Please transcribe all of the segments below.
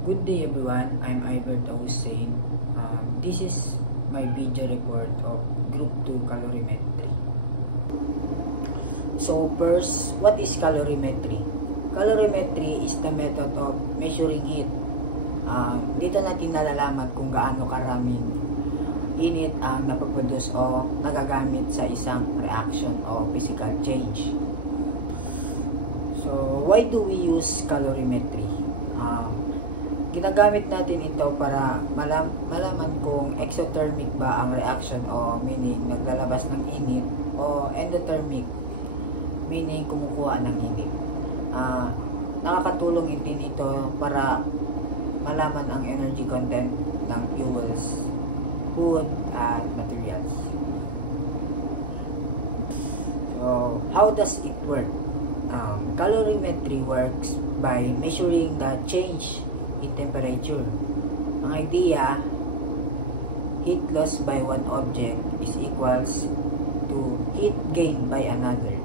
Good day everyone, I'm Ibert Hussein. This is my video report of Group 2 Calorimetry. So first, what is calorimetry? Calorimetry is the method of measuring heat. Dito natin nalalaman kung gaano karaming init ang napaproduce o nagagamit sa isang reaction o physical change. So why do we use calorimetry? Ginagamit natin ito para malaman kung exothermic ba ang reaction o meaning naglalabas ng init o endothermic meaning kumukuha ng init. Nakakatulong din ito para malaman ang energy content ng fuels, food, at materials. So, how does it work? Calorimetry works by measuring the change in temperature. Ang idea, heat loss by one object is equals to heat gain by another.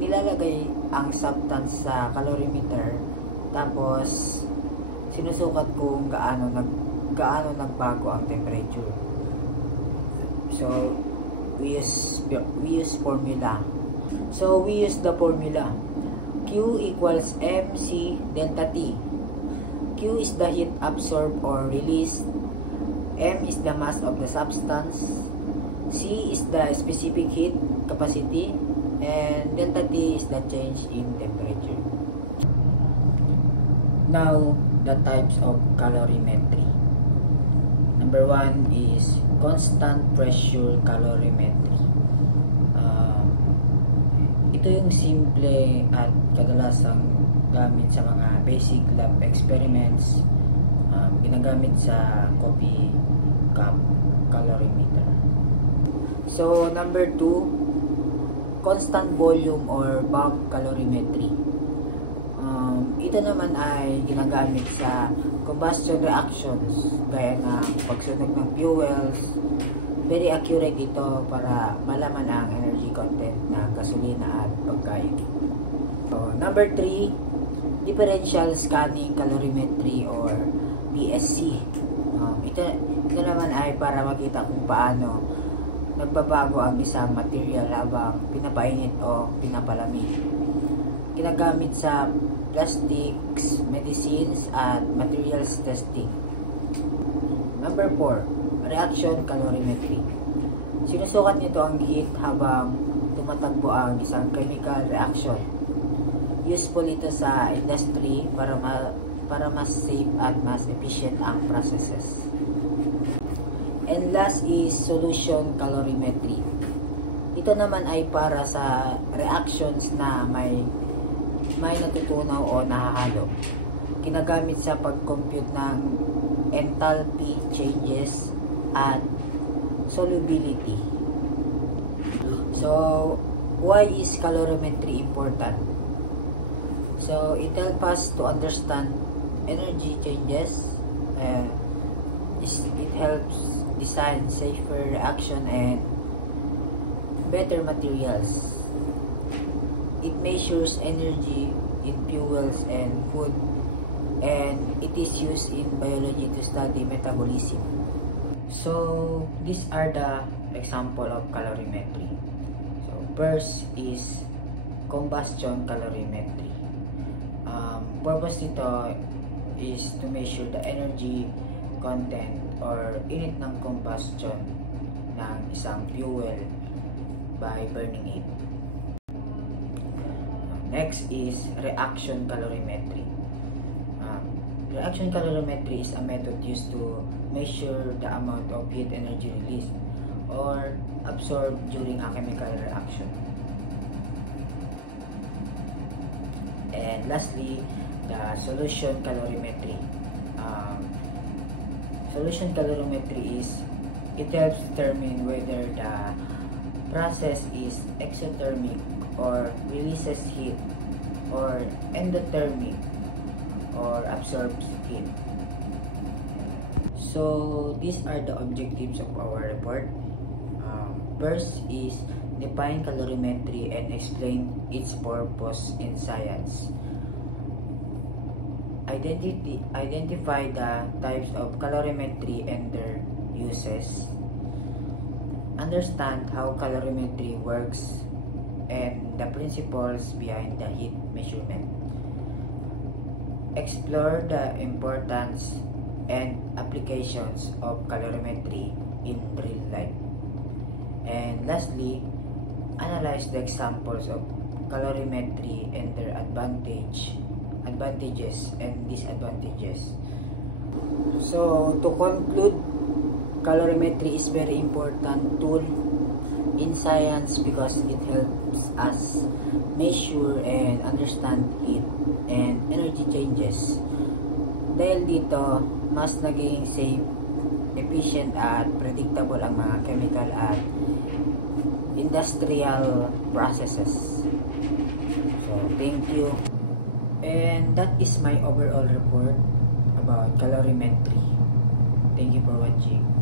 Nilalagay ang substance sa calorimeter, tapos sinusukat kung gaano nagbago ang temperature. So we use formula. So we use the formula Q equals mc delta T. Q is the heat absorbed or released, M is the mass of the substance, C is the specific heat capacity, and delta T is the change in temperature. Now, the types of calorimetry. Number 1 is constant pressure calorimetry. Ito yung simple at kadalasang gamit sa mga basic lab experiments, ginagamit sa coffee cup calorimeter. So number 2, constant volume or bulk calorimetry. Ito naman ay ginagamit sa combustion reactions gaya ng pagsunog ng fuels. Very accurate ito para malaman ang energy content ng gasolina at pagkain. So number 3, differential scanning calorimetry or DSC. Ito naman ay para makita kung paano nagbabago ang isang material habang pinapainit o pinapalamig. Ginagamit sa plastics, medicines, at materials testing. Number 4, reaction calorimetry. Sinusukat nito ang heat habang tumatakbo ang isang chemical reaction. Useful ito sa industry para mas safe at mas efficient ang processes. And last is solution calorimetry. Ito naman ay para sa reactions na may natutunaw o nahahalo. Ginagamit sa pag-compute ng enthalpy changes at solubility. So, why is calorimetry important? So, it helps us to understand energy changes. It helps design safer reaction and better materials. It measures energy in fuels and food, and it is used in biology to study metabolism. So, these are the example of calorimetry. So, first is combustion calorimetry. Purpose nito is to measure the energy content or init ng combustion ng isang fuel by burning it. Next is reaction calorimetry. Reaction calorimetry is a method used to measure the amount of heat energy released or absorbed during a chemical reaction. And lastly, the solution calorimetry. Solution calorimetry is, it helps determine whether the process is exothermic or releases heat, or endothermic or absorbs heat. So these are the objectives of our report. First is define calorimetry and explain its purpose in science. identify the types of calorimetry and their uses, understand how calorimetry works and the principles behind the heat measurement, explore the importance and applications of calorimetry in real life, and lastly, analyze the examples of calorimetry and their advantages and disadvantages. So to conclude, calorimetry is very important tool in science because it helps us measure and understand heat and energy changes. Dahil dito, mas naging safe, efficient at predictable ang mga chemical at industrial processes. So, thank you. And that is my overall report about calorimetry. Thank you for watching.